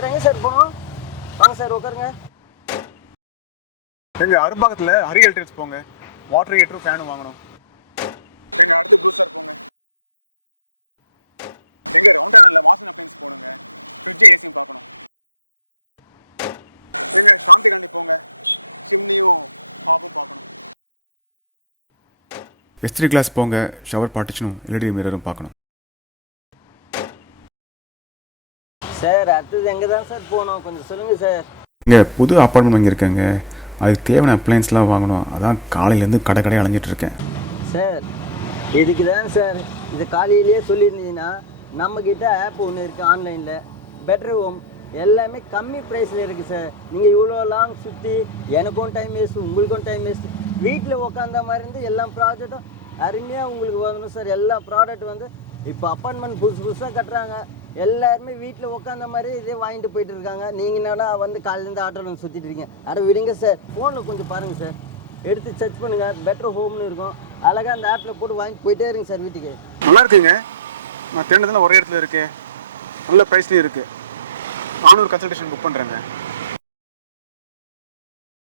Sir எங்கே sir போகணும்? வாங்க சார் உட்காருங்க. எங்கள் அரும்பாக்கத்தில் ஹரி எலக்ட்ரிக்ஸ் போங்க. வாட்டர் ஹீட்டரும் ஃபேனும் வாங்கணும். எஸ்திரி கிளாஸ் போங்க. ஷவர் பார்ட்டிஷனும் எல்இடி மிரரும் பார்க்கணும். சார் அடுத்தது எங்கே தான் சார் போகணும்? கொஞ்சம் சொல்லுங்கள் சார். இங்கே புது அப்பார்ட்மெண்ட் வாங்கியிருக்கேங்க. அதுக்கு தேவையான அப்ளையன்ஸ்லாம் வாங்கணும். அதான் காலையிலேருந்து கடை அலைஞ்சிட்டு இருக்கேன். சார் இதுக்கு தான் சார் இது காலையிலேயே சொல்லியிருந்தீங்கன்னா நம்மக்கிட்ட ஆப் ஒன்று இருக்குது ஆன்லைனில், பெட்டர் ஹோம். எல்லாமே கம்மி ப்ரைஸில் இருக்குது சார். நீங்கள் இவ்வளோ லாங் சுற்றி எனக்கும் டைம் வேஸ்ட்டு, உங்களுக்கும் டைம் வேஸ்ட்டு. வீட்டில் உட்காந்த மாதிரி இருந்து எல்லா ப்ராஜெக்டும் அருமையாக உங்களுக்கு வாங்கணும் சார். எல்லா ப்ராடக்ட் வந்து இப்போ அப்பார்ட்மெண்ட் புதுசாக கட்டுறாங்க. எல்லாருமே வீட்டில் உட்காந்த மாதிரி இதே வாங்கிட்டு போயிட்டு இருக்காங்க. நீங்கள் என்னன்னா வந்து காலையிலேருந்து ஆட்டோவில் சுற்றிட்டு இருக்கீங்க. அட விடுங்க சார். ஃபோனில் கொஞ்சம் பாருங்கள் சார், எடுத்து சர்ச் பண்ணுங்கள். பெட்டர் ஹோம்னு இருக்கும். அழகாக அந்த ஆப்பில் போட்டு வாங்கிட்டு போயிட்டே இருங்க சார் வீட்டுக்கு. நல்லா இருக்குங்க. நான் தேடினதுல ஒரே இடத்துல இருக்கு. நல்ல ப்ரைஸ்லேயும் இருக்குது. நானும் ஒரு கன்சல்டேஷன் புக் பண்ணுறேங்க.